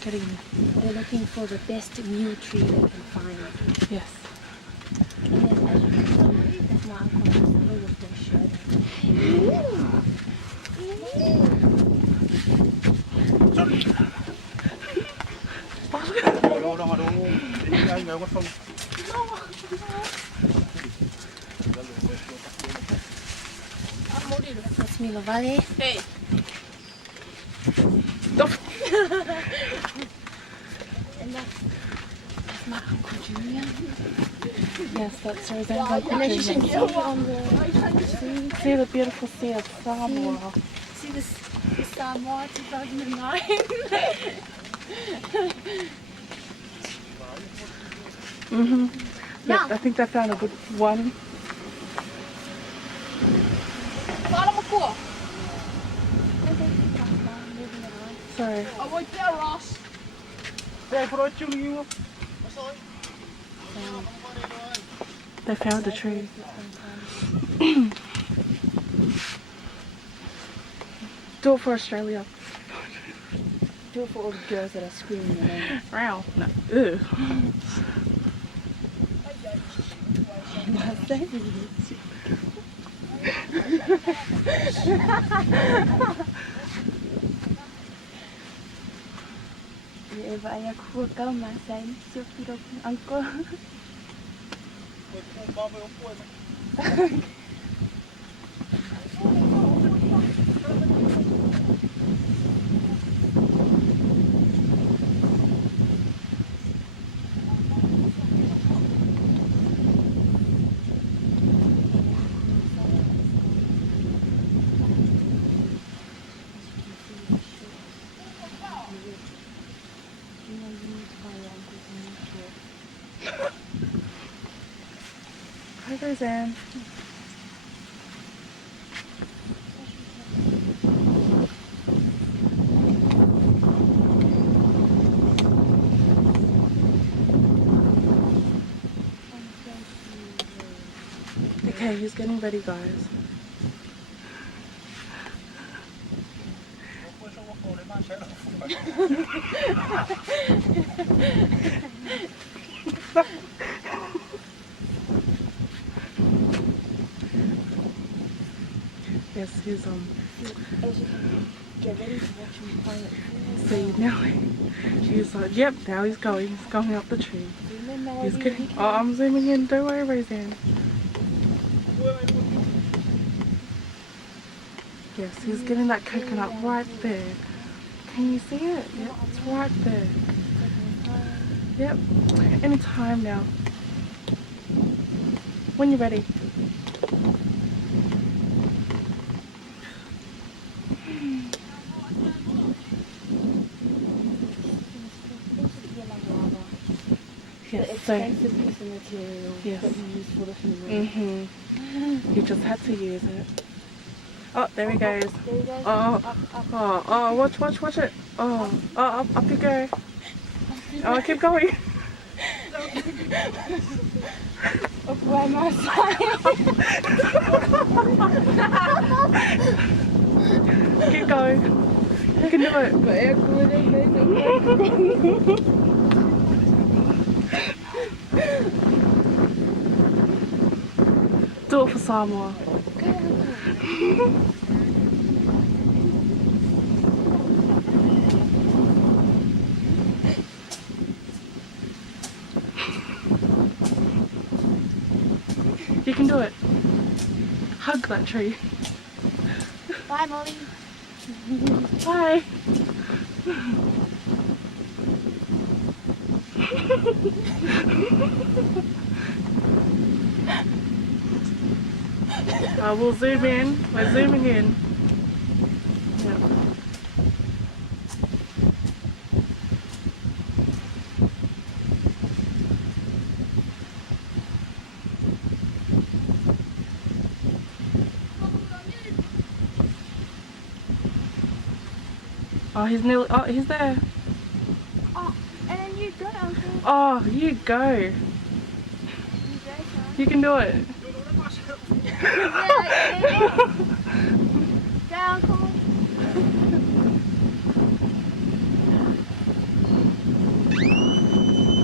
getting. They're looking for the best new tree they can find. Yes. And then as you can see, that's my uncle Marcelo with their shirt. That's Milo Valley. Hey. And that's my Uncle Junior. Yes, that's Roseanne's Uncle And as you can Junior. see on the sea, See the beautiful sea of Samoa. see this Samoa 2009. Yeah, I think they found a good one. Fala uma cor. Sorry. I want that, Ross. They found a tree. Do it for Australia. Do it for all the girls that are screaming their name. Wow. No. Ew. Vai a colocar uma saia seu filho uncle. Hi, Roseanne. Okay, he's getting ready, guys. Yes, he's As you can get ready to watch him climb it. see now he's like, yep, now he's going up the tree. He's getting, oh, I'm zooming in, don't worry, Roseanne. Yes, he's getting that coconut right there. Can you see it? Yep, it's right there. Yep, anytime now. When you're ready. Yes, so, Expensive piece of material yes. that we use for the funeral. You just had to use it. Oh, there he goes. There you go. Oh, Up, up. oh, watch it. Oh, up you go. Oh, keep going. Where am I Keep going. You can do it. Do it for Samoa. You can do it. Hug that tree. Bye, Molly. Bye. We'll zoom in. We're zooming in. Yep. Oh, he's nearly. Oh, he's there. Oh, and then you go, Uncle. Oh, you go. You go, son. You can do it. Go, Uncle.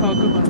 Oh, good one.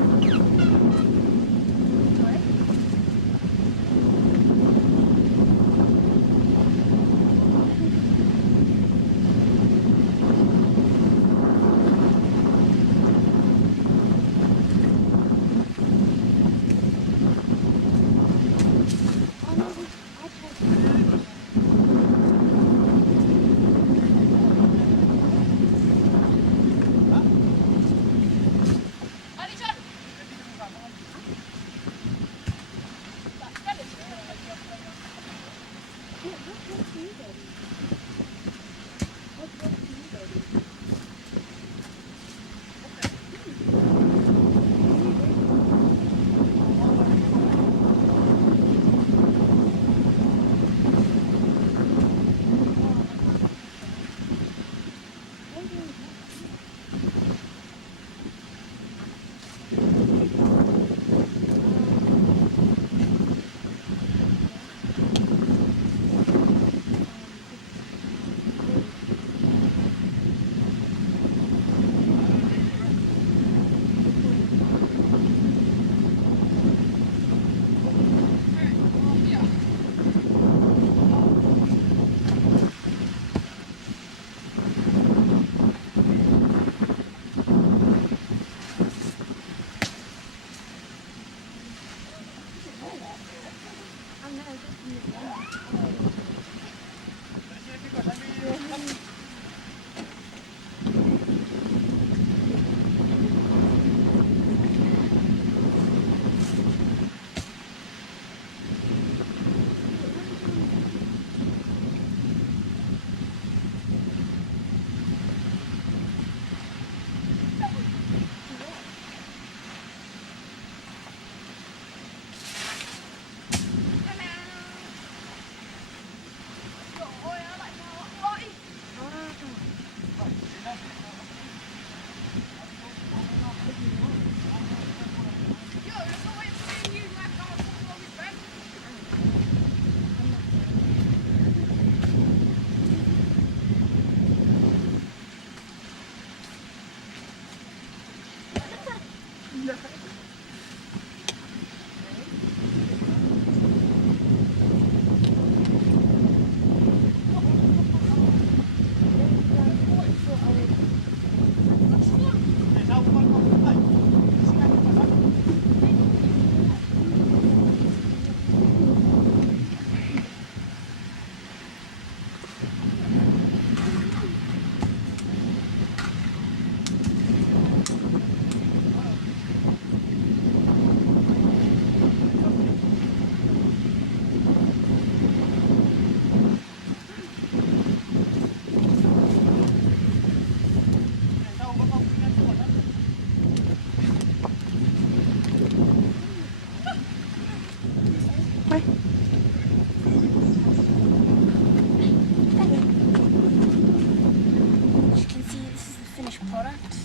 As you can see, this is the finished product.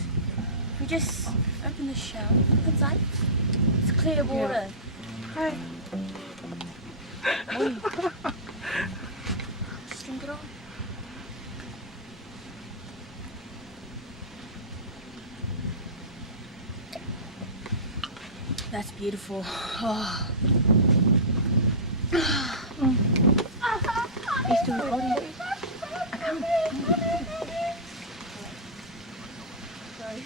We just open the shell, look inside. It's clear water. Hi. Just drink it all. That's beautiful. Oh. Are you still recording? I can't. Sorry.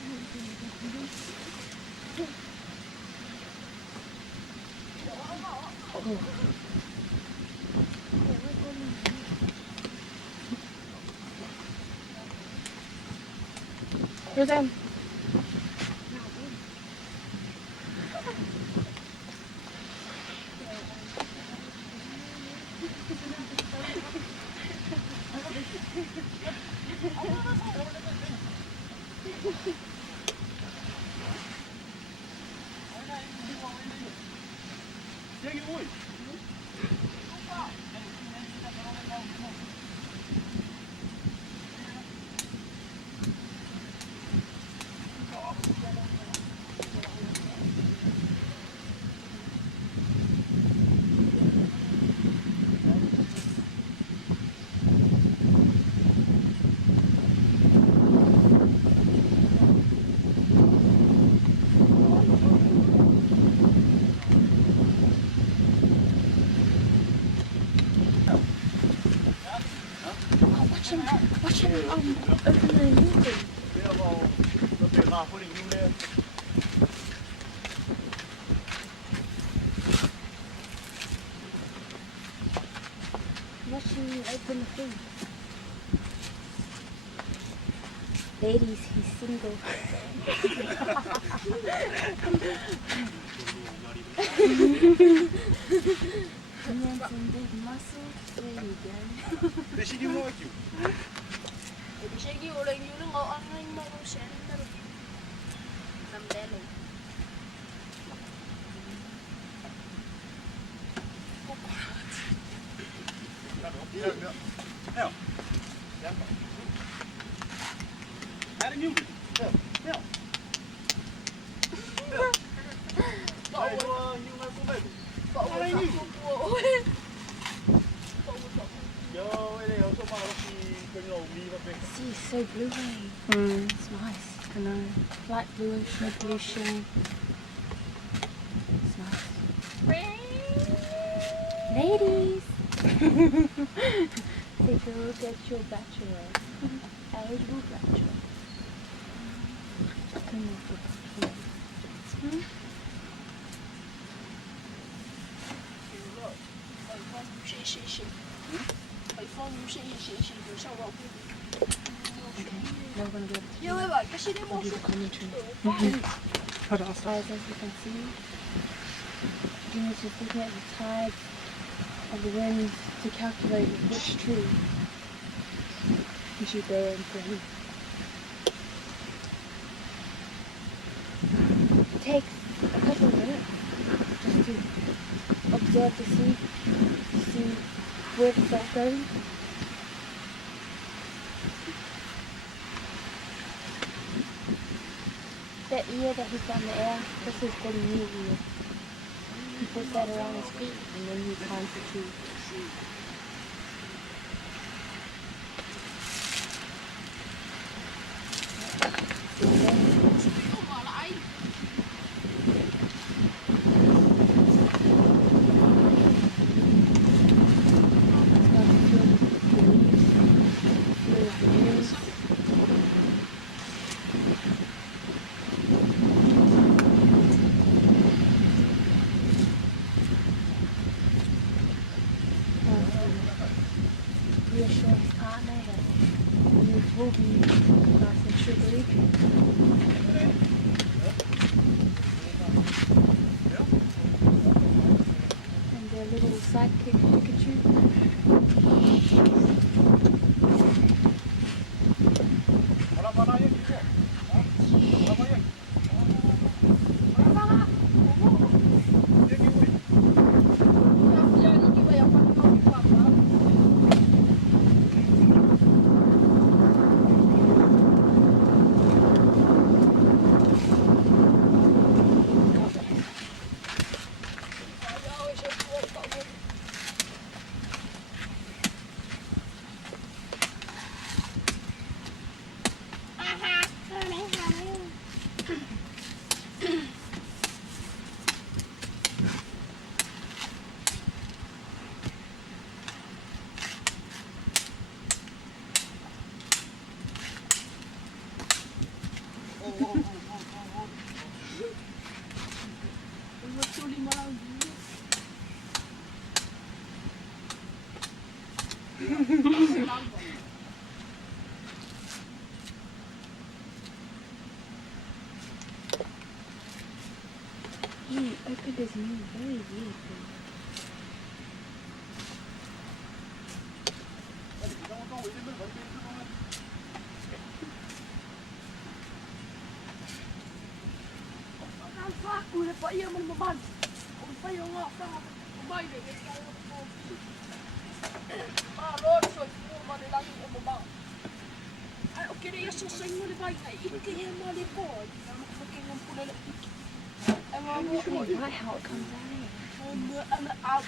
You're done. in the food. Ladies, he's single. He wants some big muscle. There you go. Beşigi mi var ki? Beşigi orang yun ang online mo kung siya na nambelo. Ja. Här är mjölk. Ja. Ja. Nej, det var Jonas som väl. Här är mjölk. Ja, är det jag som bara kunde avliva mig. See, it's so blue. It's nice. I know. Light bluish, no pollution. It's nice. Ladies! Take a look at your bachelor. Eligible bachelor. Come on, for bachelor. Now we're going to go to Jag vet vad, kanske det do måste. the commentary. Hold on. Guys, as you can see, Gina's just looking at the tides of the wind to calculate which tree he should go in for him. It takes a couple of minutes just to observe the sea, to see where it's all going. That ear that he's got in the air, this is the new ear. He puts that around his feet and then he climbs the tree. Reassure his partner that it will be nice and sugary. And their little sidekick Pikachu. Kolla vad han gör. Kolla vad han gör. He opened his mouth very weirdly. Aku dapat ia menemukan. Apa yang ngapa? Baik deh. Lord, så får man det lagt om bara. Okej, det är så synd det bara. Inte hemma det på. Jag måste få in på det. I'm usually right how it comes out.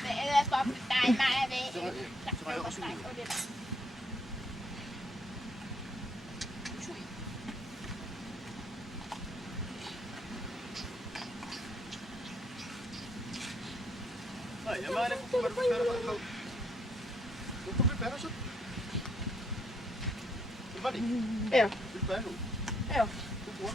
Nej, jag menar det kommer prepara för. Du får prepara så. Det var det. Ja. Prepara. Ja. Du får.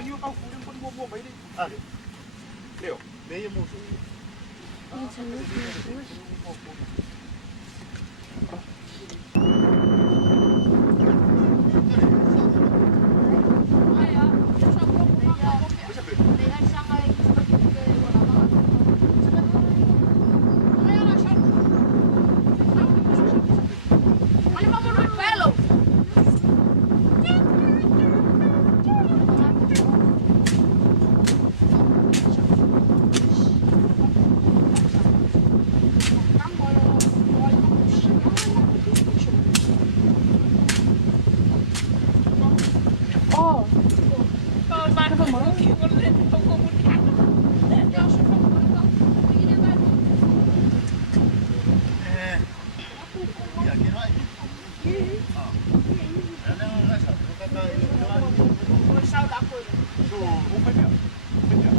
Yang ni kau full pun buat baik ni. Ada. Leo. Dia yang musuh. Oh, Ya, kira ini. Ada rasa kata so, open dia. Open dia.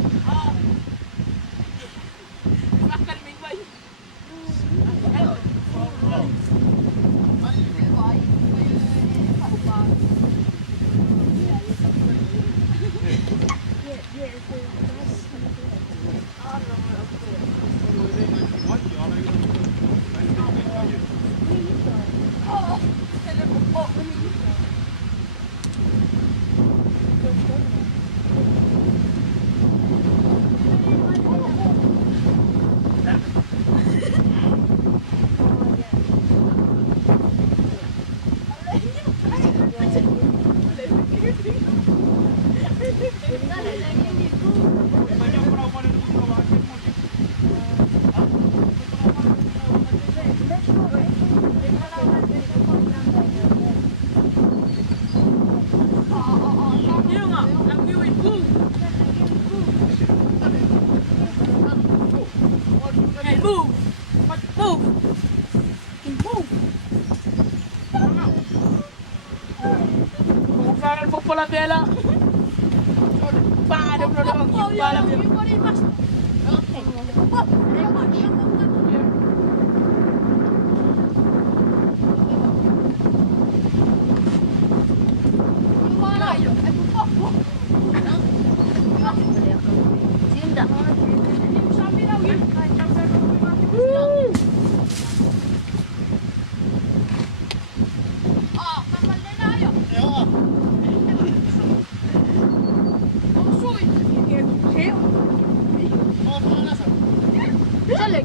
la vela. Para de la vela.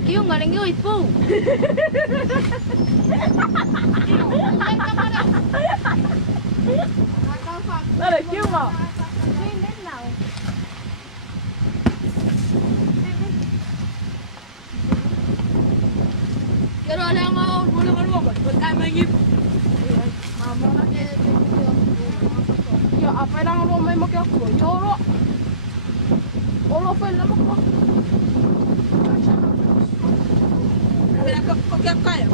Kêu nggak ada yang ibu. Ada kêu nggak? Kira ada yang mau boleh kalau berkai main Ya apa yang lo main mau kau? Ya lo fel lama kau. kok kaya.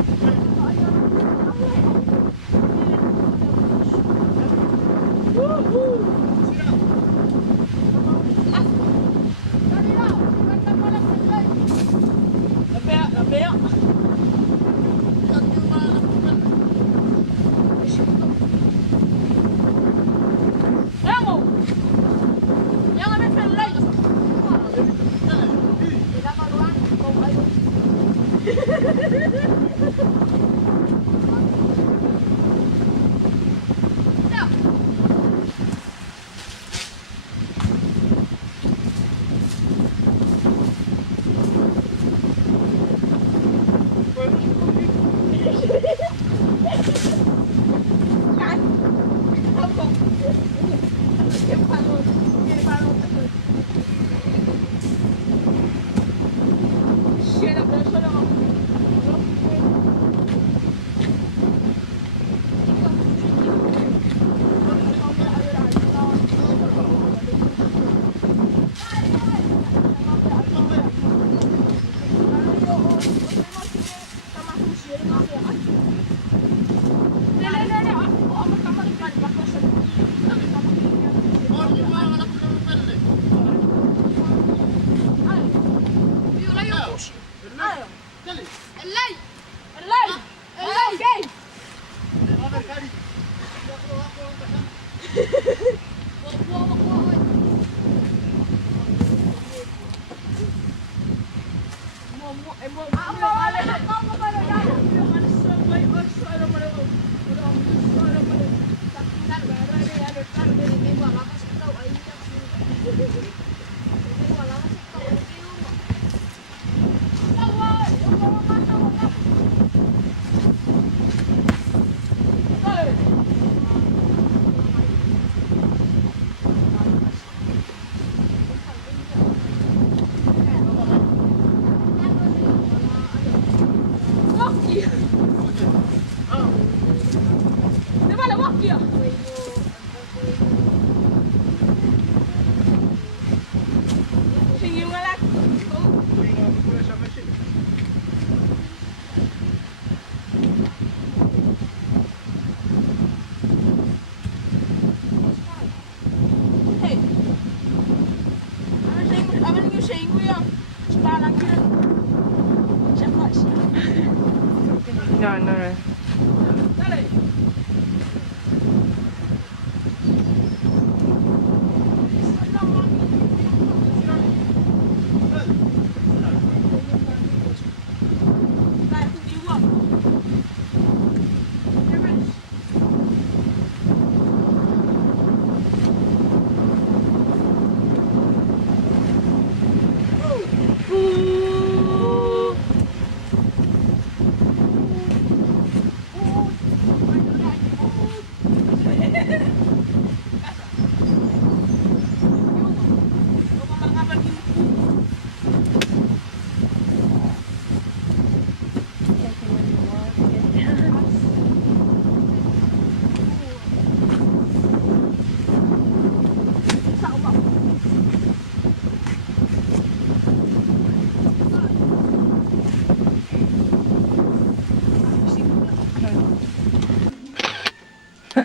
Oh.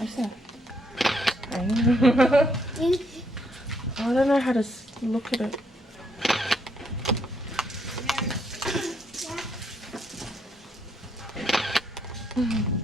I said. I don't know how to look at it.